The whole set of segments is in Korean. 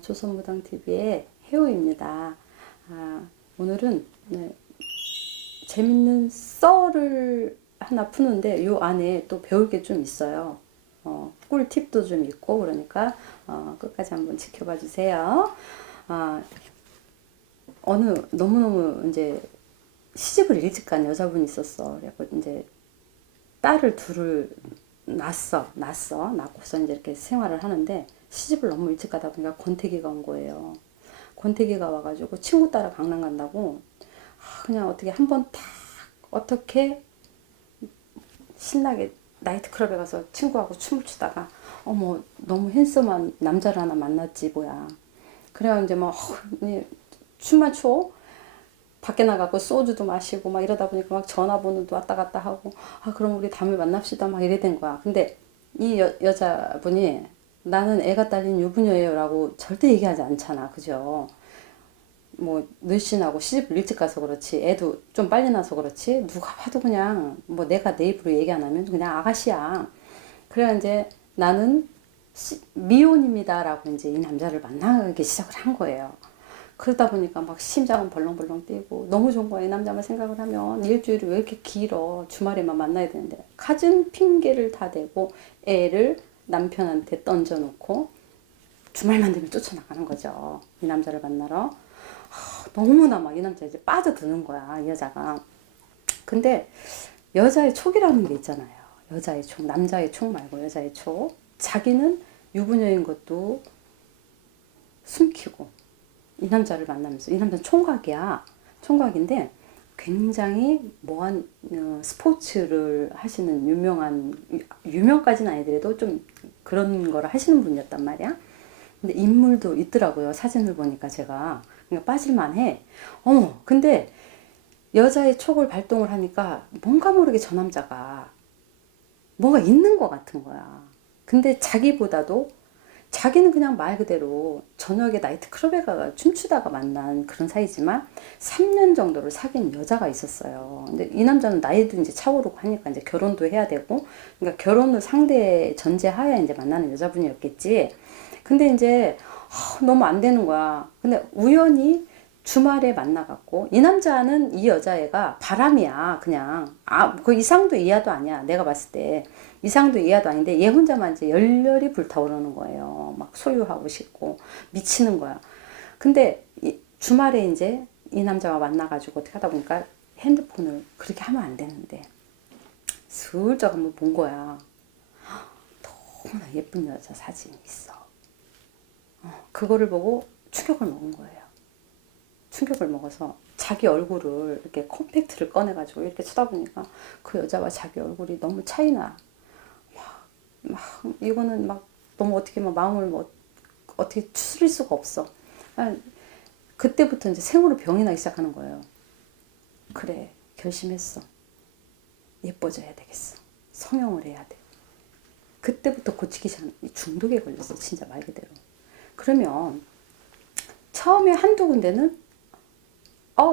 조선무당TV의 혜호입니다. 오늘은 재밌는 썰을 하나 푸는데 요 안에 또 배울 게 좀 있어요. 꿀팁도 좀 있고 그러니까 끝까지 한번 지켜봐 주세요. 너무너무 이제 시집을 일찍 간 여자분이 있었어. 그래서 이제 딸을 둘을 낳고서 이제 이렇게 생활을 하는데 시집을 너무 일찍 가다 보니까 권태기가 온 거예요. 권태기가 와가지고 친구 따라 강남 간다고 그냥 어떻게 한번 딱 어떻게 신나게 나이트클럽에 가서 친구하고 춤을 추다가 어머 너무 핸섬한 남자를 하나 만났지 뭐야. 그래야 이제 막 춤만 춰 밖에 나가고 소주도 마시고 막 이러다 보니까 막 전화번호도 왔다 갔다 하고 그럼 우리 다음에 만납시다 막 이래 된 거야. 근데 이 여자분이 나는 애가 딸린 유부녀예요 라고 절대 얘기하지 않잖아. 그죠? 뭐 늘씬하고 시집을 일찍 가서 그렇지 애도 좀 빨리 나서 그렇지 누가 봐도 그냥 뭐 내가 내 입으로 얘기 안 하면 그냥 아가씨야. 그래야 이제 나는 미혼입니다 라고 이제 이 남자를 만나기 시작을 한 거예요. 그러다 보니까 막 심장은 벌렁벌렁 뛰고 너무 좋은 거야. 이 남자만 생각을 하면 일주일이 왜 이렇게 길어. 주말에만 만나야 되는데 갖은 핑계를 다 대고 애를 남편한테 던져놓고 주말만 되면 쫓아나가는 거죠. 이 남자를 만나러. 너무나 막 이 남자 이제 빠져드는 거야. 이 여자가. 근데 여자의 촉이라는 게 있잖아요. 여자의 촉. 남자의 촉 말고 여자의 촉. 자기는 유부녀인 것도 숨기고 이 남자를 만나면서 이 남자는 총각이야. 총각인데 굉장히 뭐한 스포츠를 하시는 유명까지는 아니더라도 좀 그런 거를 하시는 분이었단 말이야. 근데 인물도 있더라고요. 사진을 보니까 제가. 그러니까 빠질만해. 근데 여자의 촉을 발동을 하니까 뭔가 모르게 저 남자가 뭐가 있는 것 같은 거야. 근데 자기는 그냥 말 그대로 저녁에 나이트클럽에 가서 춤추다가 만난 그런 사이지만 3년 정도를 사귄 여자가 있었어요. 근데 이 남자는 나이도 이제 차오르고 하니까 이제 결혼도 해야 되고, 그러니까 결혼을 상대 전제하에 이제 만나는 여자분이었겠지. 근데 이제 너무 안 되는 거야. 근데 우연히 주말에 만나갖고 이 남자는 이 여자애가 바람이야. 그냥 그 이상도 이하도 아니야. 내가 봤을 때 이상도 이하도 아닌데 얘 혼자만 이제 열렬히 불타오르는 거예요. 막 소유하고 싶고 미치는 거야. 근데 주말에 이제 이 남자와 만나가지고 어떻게 하다 보니까 핸드폰을 그렇게 하면 안 되는데 슬쩍 한번 본 거야. 너무나 예쁜 여자 사진이 있어. 그거를 보고 충격을 먹은 거예요. 충격을 먹어서 자기 얼굴을 이렇게 컴팩트를 꺼내가지고 이렇게 쳐다보니까 그 여자와 자기 얼굴이 너무 차이나. 이거는 막 너무 어떻게 막 마음을 뭐 어떻게 추스릴 수가 없어. 그때부터 이제 생으로 병이 나기 시작하는 거예요. 그래, 결심했어. 예뻐져야 되겠어. 성형을 해야 돼. 그때부터 고치기 시작. 중독에 걸렸어, 진짜 말 그대로. 그러면 처음에 한두 군데는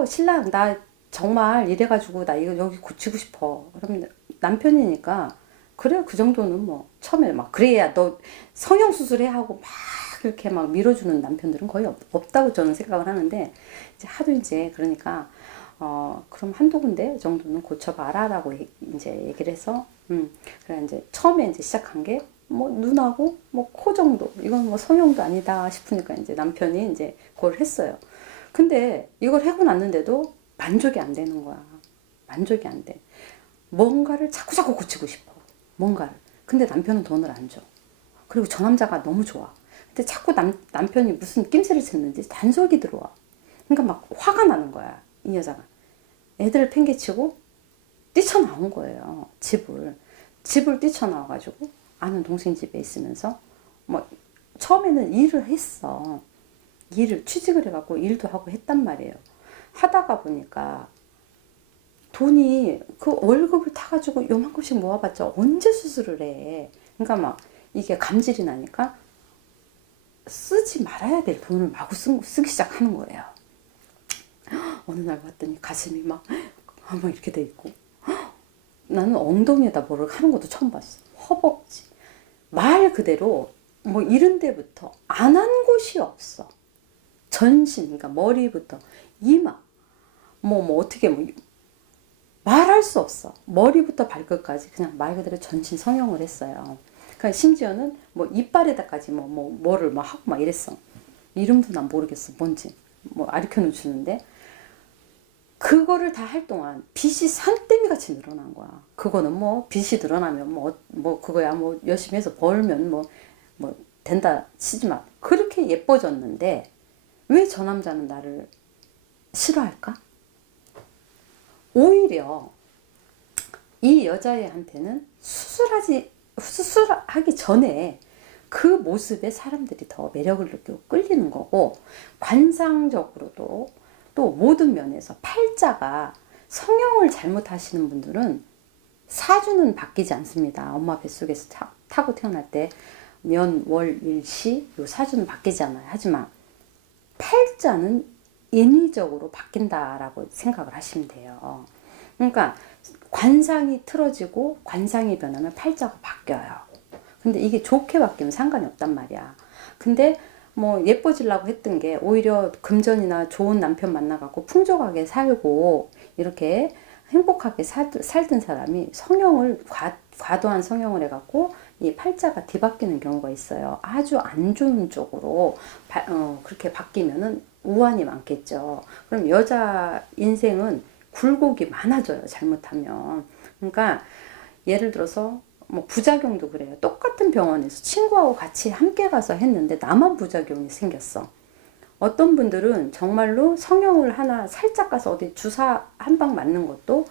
신랑 나 정말 이래가지고 나 이거 여기 고치고 싶어. 그러면 남편이니까 그래 그 정도는 뭐 처음에 막 그래야 너 성형수술해 하고 막 이렇게 막 밀어주는 남편들은 거의 없다고 저는 생각을 하는데 이제 하도 이제 그러니까 그럼 한두 군데 정도는 고쳐봐라 라고 이제 얘기를 해서 그래 이제 처음에 이제 시작한 게 뭐 눈하고 뭐 코 정도 이건 뭐 성형도 아니다 싶으니까 이제 남편이 이제 그걸 했어요. 근데 이걸 하고 났는데도 만족이 안 되는 거야. 만족이 안 돼. 뭔가를 자꾸 고치고 싶어. 뭔가를. 근데 남편은 돈을 안 줘. 그리고 저 남자가 너무 좋아. 근데 자꾸 남편이 무슨 낌새를 쳤는지 단속이 들어와. 그러니까 막 화가 나는 거야. 이 여자가. 애들을 팽개치고 뛰쳐나온 거예요. 집을 뛰쳐나와가지고 아는 동생 집에 있으면서 뭐 처음에는 일을 했어. 취직을 해갖고 일도 하고 했단 말이에요. 하다가 보니까 돈이 그 월급을 타가지고 요만큼씩 모아봤자 언제 수술을 해. 그러니까 막 이게 감질이 나니까 쓰지 말아야 될 돈을 마구 쓰기 시작하는 거예요. 어느 날 봤더니 가슴이 막 이렇게 돼 있고 나는 엉덩이에다 뭐를 하는 것도 처음 봤어. 허벅지. 말 그대로 뭐 이런 데부터 안 한 곳이 없어. 전신, 그러니까 머리부터 이마, 어떻게 말할 수 없어. 머리부터 발끝까지 그냥 말 그대로 전신 성형을 했어요. 그러니까 심지어는 이빨에다까지 뭐를 하고 막 이랬어. 이름도 난 모르겠어. 뭔지. 가르쳐는 주는데, 그거를 다 할 동안 빚이 산더미 같이 늘어난 거야. 그거는 빚이 늘어나면 그거야 열심히 해서 벌면 된다 치지만, 그렇게 예뻐졌는데 왜 저 남자는 나를 싫어할까? 오히려 이 여자애한테는 수술하기 전에 그 모습에 사람들이 더 매력을 느끼고 끌리는 거고, 관상적으로도 또 모든 면에서 팔자가 성형을 잘못하시는 분들은 사주는 바뀌지 않습니다. 엄마 뱃속에서 타고 태어날 때 년, 월, 일, 시 요 사주는 바뀌지 않아요. 하지만 팔자는 인위적으로 바뀐다라고 생각을 하시면 돼요. 그러니까 관상이 틀어지고 관상이 변하면 팔자가 바뀌어요. 근데 이게 좋게 바뀌면 상관이 없단 말이야. 근데 예뻐지려고 했던 게 오히려 금전이나 좋은 남편 만나갖고 풍족하게 살고 이렇게 행복하게 살던 사람이 성형을 과도한 성형을 해갖고 이 팔자가 뒤바뀌는 경우가 있어요. 아주 안 좋은 쪽으로 그렇게 바뀌면은 우환이 많겠죠. 그럼 여자 인생은 굴곡이 많아져요. 잘못하면. 그러니까 예를 들어서 부작용도 그래요. 똑같은 병원에서 친구하고 같이 함께 가서 했는데 나만 부작용이 생겼어. 어떤 분들은 정말로 성형을 하나 살짝 가서 어디 주사 한 방 맞는 것도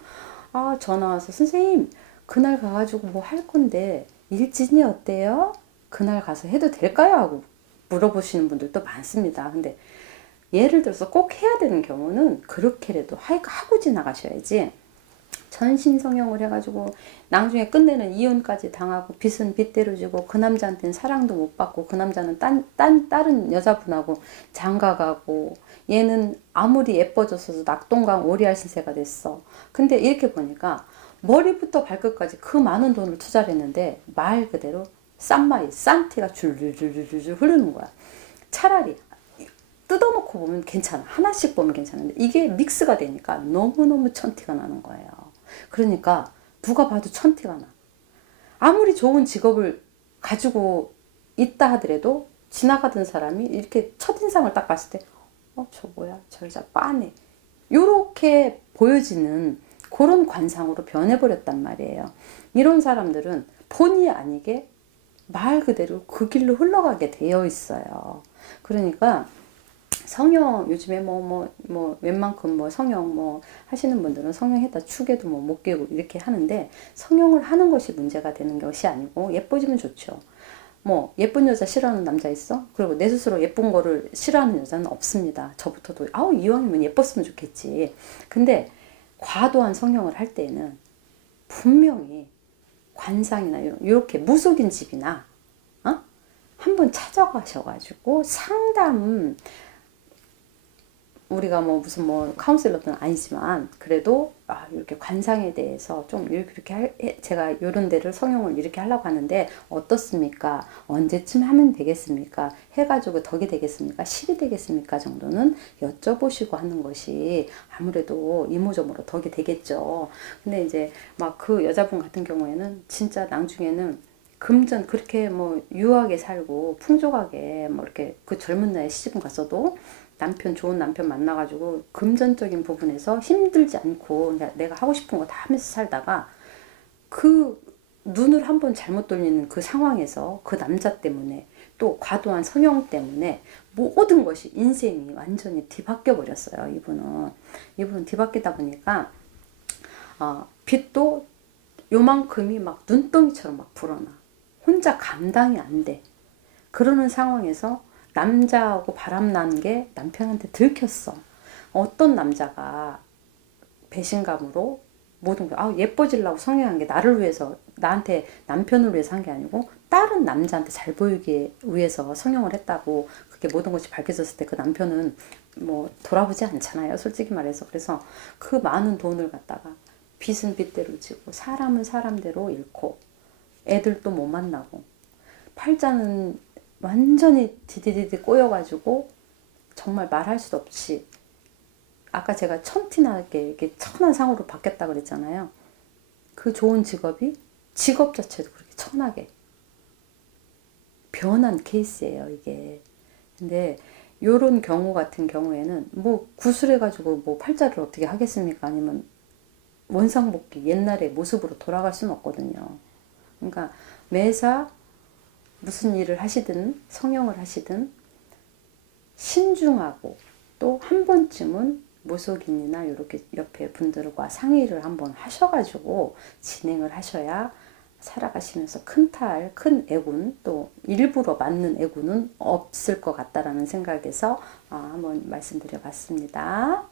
전화 와서 선생님 그날 가가지고 할 건데 일진이 어때요? 그날 가서 해도 될까요? 하고 물어보시는 분들도 많습니다. 근데 예를 들어서 꼭 해야 되는 경우는 그렇게라도 하고 지나가셔야지, 전신 성형을 해가지고 나중에 끝내는 이혼까지 당하고 빚은 빚대로 지고 그 남자한테는 사랑도 못 받고 그 남자는 다른 여자분하고 장가가고 얘는 아무리 예뻐졌어도 낙동강 오리알 신세가 됐어. 근데 이렇게 보니까 머리부터 발끝까지 그 많은 돈을 투자를 했는데 말 그대로 싼티가 줄줄줄줄 흐르는 거야. 차라리 뜯어놓고 보면 괜찮아. 하나씩 보면 괜찮은데 이게 믹스가 되니까 너무너무 천티가 나는 거예요. 그러니까 누가 봐도 천티가 나. 아무리 좋은 직업을 가지고 있다 하더라도 지나가던 사람이 이렇게 첫인상을 딱 봤을 때 저 뭐야? 저 여자 빠네. 요렇게 보여지는 그런 관상으로 변해버렸단 말이에요. 이런 사람들은 본의 아니게 말 그대로 그 길로 흘러가게 되어 있어요. 그러니까 성형 요즘에 웬만큼 성형 하시는 분들은 성형했다 축에도 못 끼고 이렇게 하는데, 성형을 하는 것이 문제가 되는 것이 아니고 예뻐지면 좋죠. 예쁜 여자 싫어하는 남자 있어? 그리고 내 스스로 예쁜 거를 싫어하는 여자는 없습니다. 저부터도 이왕이면 예뻤으면 좋겠지. 근데 과도한 성형을 할 때에는 분명히 관상이나 이렇게 무속인 집이나 한번 찾아가셔가지고 상담, 우리가 무슨 카운셀러는 아니지만 그래도 이렇게 관상에 대해서 좀 이렇게 제가 이런 데를 성형을 이렇게 하려고 하는데 어떻습니까? 언제쯤 하면 되겠습니까? 해가지고 덕이 되겠습니까? 실이 되겠습니까? 정도는 여쭤보시고 하는 것이 아무래도 이모저모로 덕이 되겠죠. 근데 이제 그 여자분 같은 경우에는 진짜 나중에는 금전 그렇게 유하게 살고 풍족하게 이렇게 그 젊은 나이에 시집은 갔어도 좋은 남편 만나가지고 금전적인 부분에서 힘들지 않고 내가 하고 싶은 거 다 하면서 살다가 그 눈을 한번 잘못 돌리는 그 상황에서 그 남자 때문에 또 과도한 성형 때문에 모든 것이 인생이 완전히 뒤바뀌어 버렸어요. 이분은 뒤바뀌다 보니까 빚도 요만큼이 눈덩이처럼 불어나. 혼자 감당이 안 돼. 그러는 상황에서 남자하고 바람난 게 남편한테 들켰어. 어떤 남자가 배신감으로 모든 게 예뻐지려고 성형한 게 나를 위해서, 나한테 남편을 위해서 한 게 아니고 다른 남자한테 잘 보이기 위해서 성형을 했다고 그게 모든 것이 밝혀졌을 때 그 남편은 돌아보지 않잖아요. 솔직히 말해서. 그래서 그 많은 돈을 갖다가 빚은 빚대로 지고 사람은 사람대로 잃고 애들도 못 만나고 팔자는 완전히 디디디디 꼬여가지고 정말 말할 수 없이, 아까 제가 천티나게 이렇게 천한 상으로 바뀌었다 그랬잖아요. 그 좋은 직업이 직업 자체도 그렇게 천하게 변한 케이스예요, 이게. 근데 요런 경우 같은 경우에는 뭐 구술해가지고 뭐 팔자를 어떻게 하겠습니까? 아니면 원상복귀 옛날의 모습으로 돌아갈 수는 없거든요. 그러니까 매사 무슨 일을 하시든 성형을 하시든 신중하고, 또 한 번쯤은 무속인이나 이렇게 옆에 분들과 상의를 한번 하셔가지고 진행을 하셔야 살아가시면서 큰 탈, 큰 애군, 또 일부러 맞는 애군은 없을 것 같다라는 생각에서 한번 말씀드려 봤습니다.